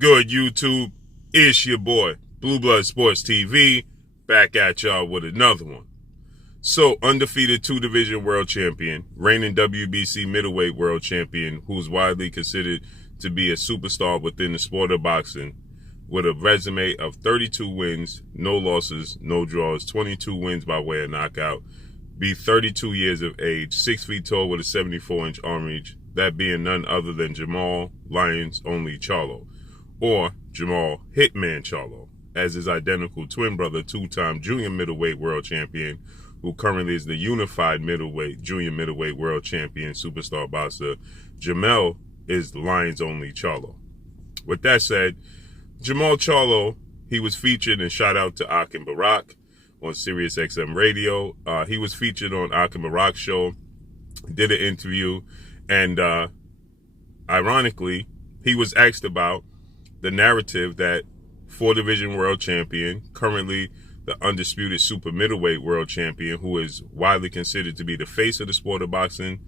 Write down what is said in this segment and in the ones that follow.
Good, YouTube? It's your boy, Blue Blood Sports TV, back at y'all with another one. So, undefeated two-division world champion, reigning WBC middleweight world champion, who's widely considered to be a superstar within the sport of boxing, with a resume of 32 wins, no losses, no draws, 22 wins by way of knockout, be 32 years of age, 6 feet tall with a 74-inch arm reach, that being none other than JERMALL Lions Only Charlo, or JERMALL Hitman Charlo, as his identical twin brother, two-time junior middleweight world champion, who currently is the unified middleweight, junior middleweight world champion, superstar boxer. JERMALL is the Lions Only Charlo. With that said, JERMALL Charlo, he was featured, and shout out to Ak and BARAK on Sirius XM Radio. He was featured on Ak and BARAK's show, did an interview, and ironically, he was asked about the narrative that four-division world champion, currently the undisputed super middleweight world champion, who is widely considered to be the face of the sport of boxing,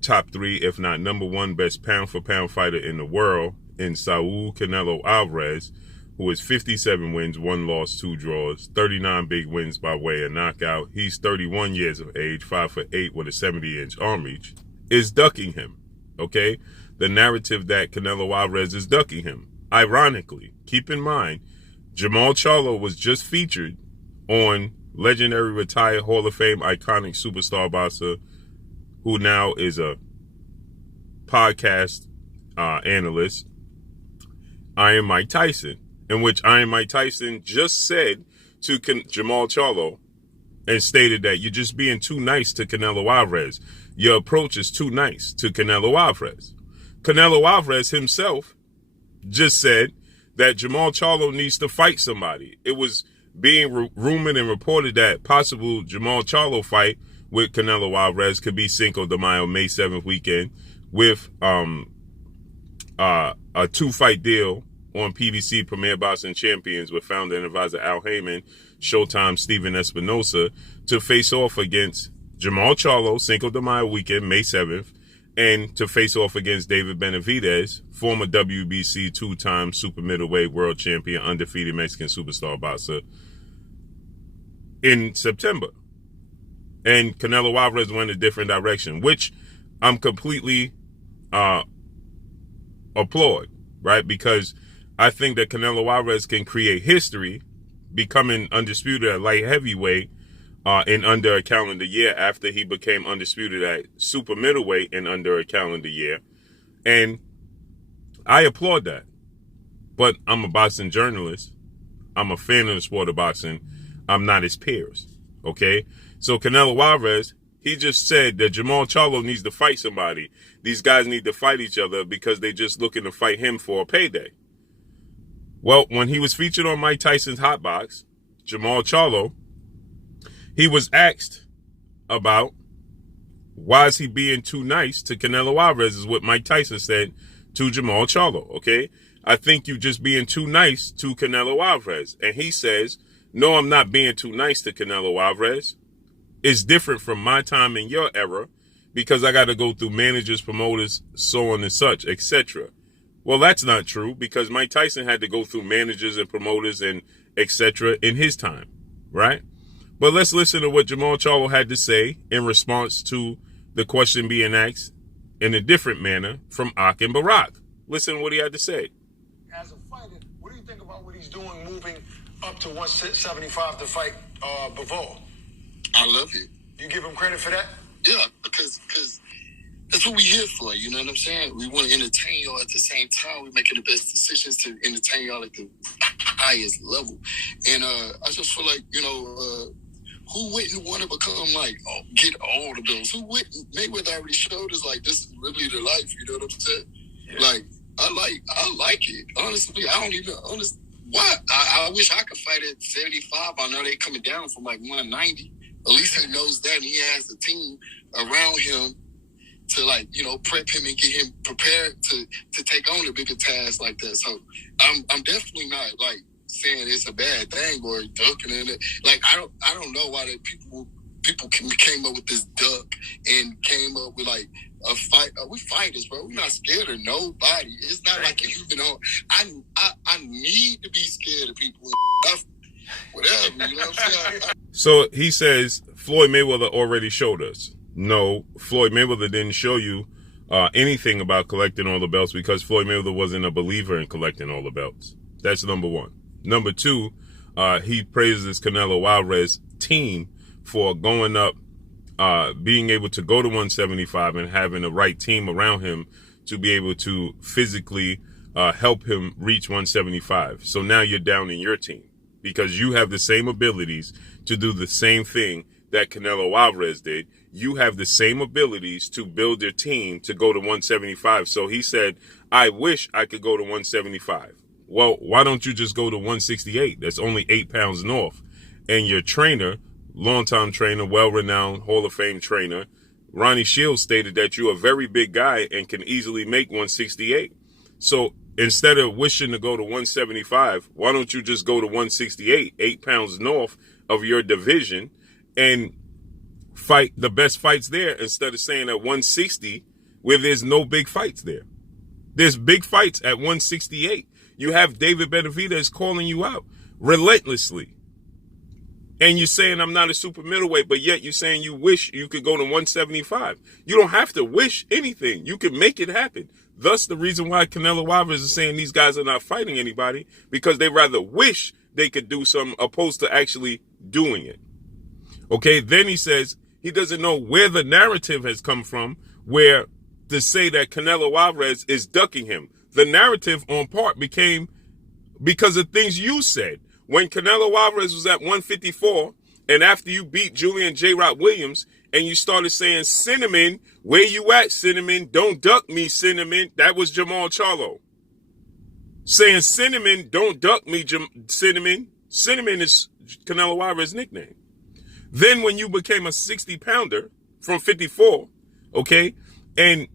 top 3, if not number 1 best pound-for-pound fighter in the world, in Saul CANELO ALVAREZ, who is 57 wins, 1 loss, 2 draws, 39 big wins by way of knockout. He's 31 years of age, 5'8" with a 70-inch arm reach, is ducking him, okay? The narrative that CANELO ALVAREZ is ducking him. Ironically, keep in mind, JERMALL Charlo was just featured on legendary retired Hall of Fame iconic superstar boxer, who now is a podcast analyst, Iron Mike Tyson, in which Iron Mike Tyson just said to JERMALL Charlo and stated that you're just being too nice to CANELO ALVAREZ. Your approach is too nice to CANELO ALVAREZ. CANELO ALVAREZ himself just said that JERMALL Charlo needs to fight somebody. It was being rumored and reported that possible JERMALL Charlo fight with CANELO ALVAREZ could be Cinco de Mayo, May 7th weekend, with a 2-fight deal on PBC Premier Boxing Champions with founder and advisor Al Heyman, Showtime Steven Espinosa, to face off against JERMALL Charlo, Cinco de Mayo weekend, May 7th, and to face off against David Benavidez, former WBC 2-time super middleweight world champion, undefeated Mexican superstar boxer, in September. And CANELO ALVAREZ went a different direction, which I'm completely applaud, right? Because I think that CANELO ALVAREZ can create history, becoming undisputed at light heavyweight in under a calendar year, after he became undisputed at super middleweight in under a calendar year. And I applaud that. But I'm a boxing journalist. I'm a fan of the sport of boxing. I'm not his peers. Okay? So CANELO ALVAREZ, he just said that JERMALL Charlo needs to fight somebody. These guys need to fight each other because they're just looking to fight him for a payday. Well, when he was featured on Mike Tyson's Hot Box, JERMALL Charlo, he was asked about why is he being too nice to CANELO ALVAREZ, is what Mike Tyson said to JERMALL Charlo, okay? I think you just being too nice to CANELO ALVAREZ. And he says, no, I'm not being too nice to CANELO ALVAREZ. It's different from my time in your era because I got to go through managers, promoters, so on and such, etc. Well, that's not true because Mike Tyson had to go through managers and promoters and etc. in his time, right? But let's listen to what JERMALL Charlo had to say in response to the question being asked in a different manner from Ak and BARAK. Listen to what he had to say. As a fighter, what do you think about what he's doing, moving up to 175 to fight BIVOL? I love it. You give him credit for that? Yeah, because that's what we're here for, you know what I'm saying? We want to entertain y'all at the same time. We're making the best decisions to entertain y'all at the highest level. And I just feel like, who wouldn't want to become like, get all of those? Who wouldn't? Mayweather already showed us like, this is really the life, you know what I'm saying? Yeah. Like, I like it. Honestly, I don't even, why? I wish I could fight at 75. I know they coming down from like 190. At least he knows that, and he has a team around him to prep him and get him prepared to take on a bigger task like that. So I'm definitely not like saying it's a bad thing or ducking in it. Like I don't know why that people came up with this duck and came up with like a fight. We fighters, bro. We're not scared of nobody. It's not like if you've been on. I need to be scared of people. Whatever, you know what I'm saying? So he says Floyd Mayweather already showed us. No, Floyd Mayweather didn't show you anything about collecting all the belts because Floyd Mayweather wasn't a believer in collecting all the belts. That's number one. Number two, he praises Canelo Alvarez team for going up, being able to go to 175 and having the right team around him to be able to physically help him reach 175. So now you're down in your team because you have the same abilities to do the same thing that Canelo Alvarez did. You have the same abilities to build your team to go to 175. So he said, I wish I could go to 175. Well, why don't you just go to 168? That's only 8 pounds north. And your trainer, longtime trainer, well-renowned Hall of Fame trainer, Ronnie Shields stated that you're a very big guy and can easily make 168. So instead of wishing to go to 175, why don't you just go to 168, 8 pounds north of your division, and fight the best fights there instead of saying at 160 where there's no big fights there. There's big fights at 168. You have David Benavidez calling you out relentlessly. And you're saying I'm not a super middleweight, but yet you're saying you wish you could go to 175. You don't have to wish anything. You can make it happen. Thus, the reason why Canelo Alvarez is saying these guys are not fighting anybody, because they rather wish they could do something opposed to actually doing it. Okay, then he says he doesn't know where the narrative has come from where to say that Canelo Alvarez is ducking him. The narrative on part became because of things you said. When Canelo Alvarez was at 154, and after you beat Julian J. Rock Williams, and you started saying, Cinnamon, where you at, Cinnamon? Don't duck me, Cinnamon. That was JERMALL CHARLO. Saying, Cinnamon, don't duck me, Cinnamon. Cinnamon is Canelo Alvarez's nickname. Then when you became a 60-pounder from 54, okay, and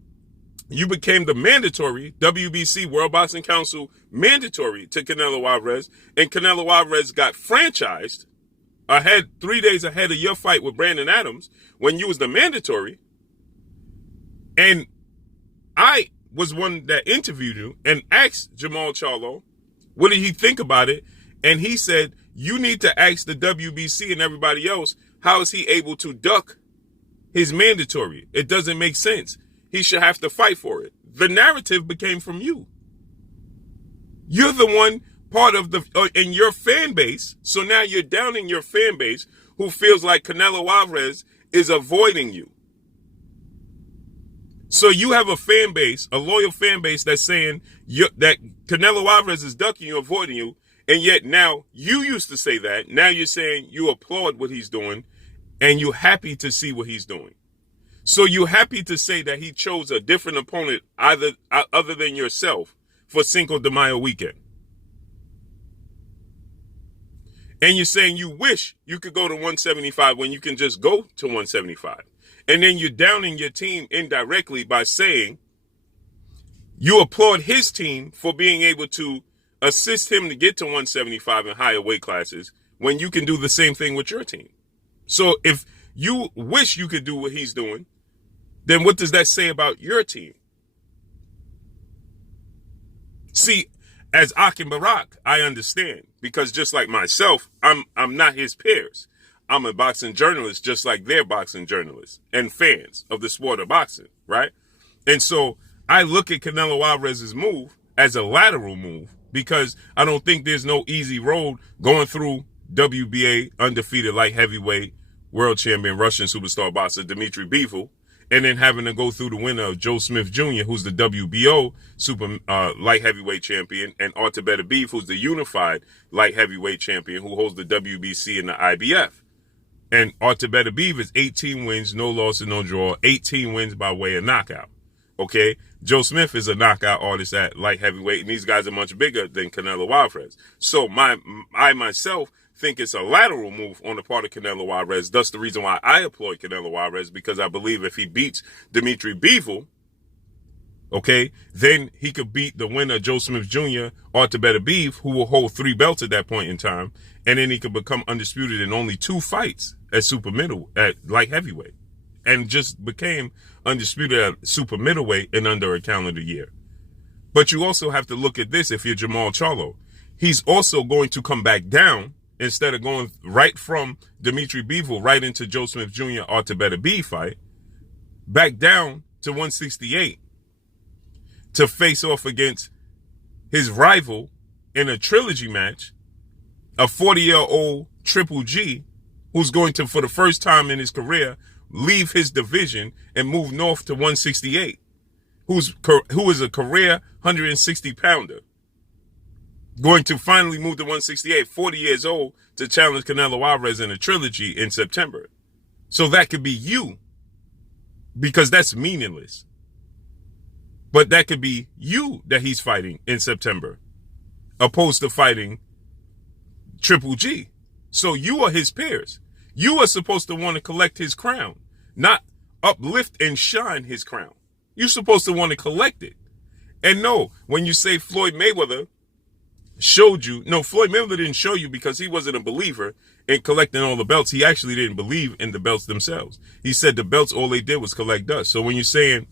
you became the mandatory WBC, World Boxing Council, mandatory to Canelo Alvarez, and Canelo Alvarez got franchised 3 days ahead of your fight with Brandon Adams when you was the mandatory. And I was one that interviewed you and asked JERMALL CHARLO, what did he think about it? And he said, you need to ask the WBC and everybody else, how is he able to duck his mandatory? It doesn't make sense. He should have to fight for it. The narrative became from you. You're the one part of in your fan base. So now you're down in your fan base who feels like Canelo Alvarez is avoiding you. So you have a fan base, a loyal fan base that's saying that Canelo Alvarez is ducking you, avoiding you. And yet now you used to say that. Now you're saying you applaud what he's doing and you're happy to see what he's doing. So you're happy to say that he chose a different opponent other than yourself for Cinco de Mayo weekend. And you're saying you wish you could go to 175 when you can just go to 175. And then you're downing your team indirectly by saying you applaud his team for being able to assist him to get to 175 in higher weight classes when you can do the same thing with your team. So if you wish you could do what he's doing, then what does that say about your team? See, as Akim BARAK, I understand, because just like myself, I'm not his peers. I'm a boxing journalist just like they're boxing journalists and fans of the sport of boxing, right? And so I look at Canelo Alvarez's move as a lateral move because I don't think there's no easy road going through WBA undefeated light heavyweight world champion Russian superstar boxer DMITRY BIVOL, and then having to go through the winner of Joe Smith Jr., who's the WBO super light heavyweight champion, and Artur Beterbiev, who's the unified light heavyweight champion, who holds the WBC and the IBF. And Artur Beterbiev is 18 wins, no loss and no draw, 18 wins by way of knockout. Okay? Joe Smith is a knockout artist at light heavyweight, and these guys are much bigger than Canelo Alvarez. So I myself think it's a lateral move on the part of Canelo Alvarez. That's the reason why I applaud Canelo Alvarez, because I believe if he beats DMITRY BIVOL, okay, then he could beat the winner, Joe Smith Jr., Artur Beterbiev, who will hold 3 belts at that point in time, and then he could become undisputed in only 2 fights at light heavyweight, and just became undisputed at super middleweight in under a calendar year. But you also have to look at this if you're JERMALL CHARLO. he's also going to come back down instead of going right from Dimitri Bivol right into Joe Smith Jr. Artebetta B fight, back down to 168 to face off against his rival in a trilogy match, a 40-year-old Triple G, who's going to, for the first time in his career, leave his division and move north to 168, who is a career 160-pounder, going to finally move to 168, 40 years old, to challenge Canelo Alvarez in a trilogy in September. So that could be you, because that's meaningless. But that could be you that he's fighting in September, opposed to fighting Triple G. So you are his peers. You are supposed to want to collect his crown, not uplift and shine his crown. You're supposed to want to collect it. And no, when you say Floyd Mayweather showed you, no, Floyd Mayweather didn't show you because he wasn't a believer in collecting all the belts. He actually didn't believe in the belts themselves. He said the belts, all they did was collect dust. So when you're saying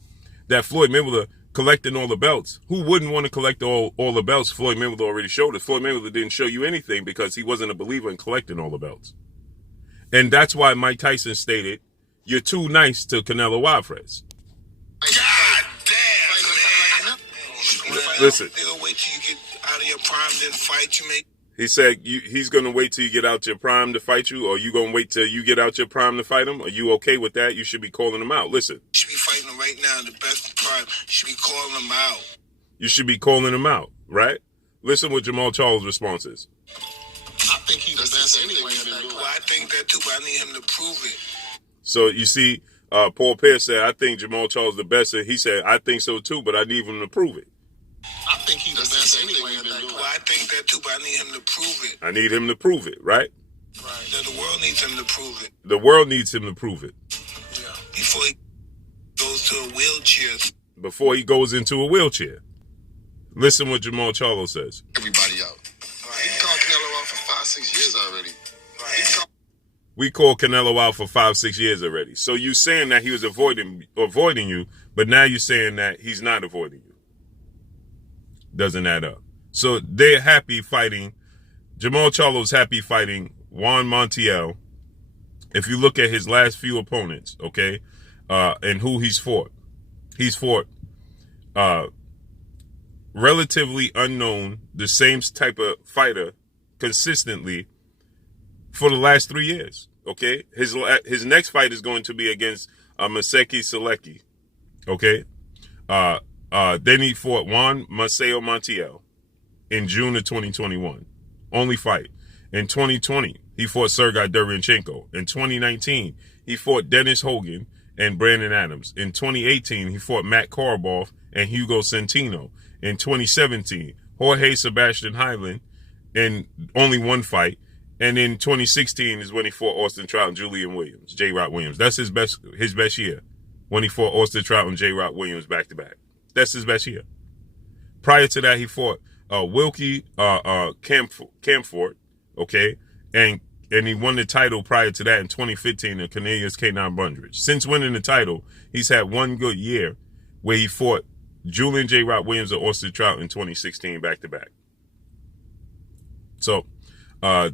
that Floyd Mayweather collecting all the belts, who wouldn't want to collect all the belts? Floyd Mayweather already showed us. Floyd Mayweather didn't show you anything because he wasn't a believer in collecting all the belts. And that's why Mike Tyson stated, you're too nice to Canelo Alvarez. God damn, man. Listen. They'll wait till you get out of your prime, then fight you, make. He said he's going to wait till you get out your prime to fight you, or you going to wait till you get out your prime to fight him? Are you okay with that? You should be calling him out. Listen. You should be fighting him right now in the best prime. You should be calling him out. You should be calling him out, right? Listen what Jermall Charlo's response is. I think he's the best anyway. Well, I think that too, but I need him to prove it. So you see, Paul Pierce said, I think Jermall Charlo's the best. And he said, I think so too, but I need him to prove it. I think he's the best anyway. Well, I think that too, but I need him to prove it. I need him to prove it, right? Right. The world needs him to prove it. The world needs him to prove it. Yeah. Before he goes to a wheelchair. Before he goes into a wheelchair. Listen what Jermall Charlo says. Everybody out. Right. He called Canelo out for 5-6 years already. Right. We called Canelo out for 5-6 years already. So you saying that he was avoiding you, but now you're saying that he's not avoiding you. Doesn't add up. So they're happy fighting. Jermall Charlo's happy fighting Juan Montiel. If you look at his last few opponents, okay, and who he's fought relatively unknown, the same type of fighter consistently for the last 3 years, okay? His next fight is going to be against Maseki Selecki, okay? Then he fought Juan Maceo Montiel in June of 2021. Only fight. In 2020, he fought Sergei Derevyanchenko. In 2019, he fought Dennis Hogan and Brandon Adams. In 2018, he fought Matt Korobov and Hugo Centeno. In 2017, Jorge Sebastian Hyland in only one fight. And in 2016 is when he fought Austin Trout and Julian Williams, J-Rock Williams. That's his best year, when he fought Austin Trout and J-Rock Williams back-to-back. That's his best year. Prior to that, he fought Wilkie Camfort, okay? And he won the title prior to that in 2015 in Cornelius K9 Bundridge. Since winning the title, he's had one good year where he fought Julian J-Rock Williams and Austin Trout in 2016 back-to-back. So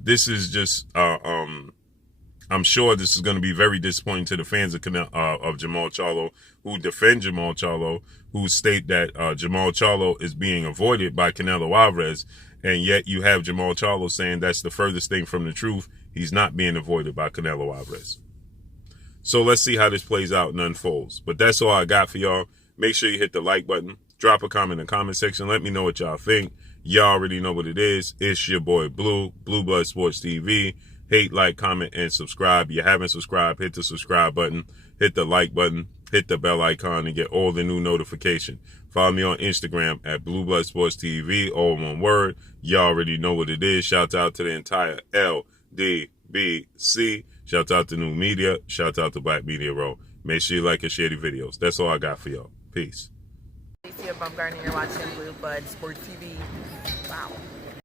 this is just, I'm sure this is going to be very disappointing to the fans of Jermall Charlo, who defend Jermall Charlo, who state that Jermall Charlo is being avoided by Canelo Alvarez, and yet you have Jermall Charlo saying that's the furthest thing from the truth. He's not being avoided by Canelo Alvarez. So let's see how this plays out and unfolds. But that's all I got for y'all. Make sure you hit the like button. Drop a comment in the comment section. Let me know what y'all think. Y'all already know what it is. It's your boy Blue Blood Sports TV. Hate, like, comment, and subscribe. If you haven't subscribed, hit the subscribe button. Hit the like button. Hit the bell icon and get all the new notifications. Follow me on Instagram at Blue Blood Sports TV, all one word. Y'all already know what it is. Shout out to the entire LDBC. Shout out to New Media. Shout out to Black Media Row. Make sure you like and share the videos. That's all I got for y'all. Peace. Alicia Baumgartner, you're watching Blue Blood Sports TV. Wow.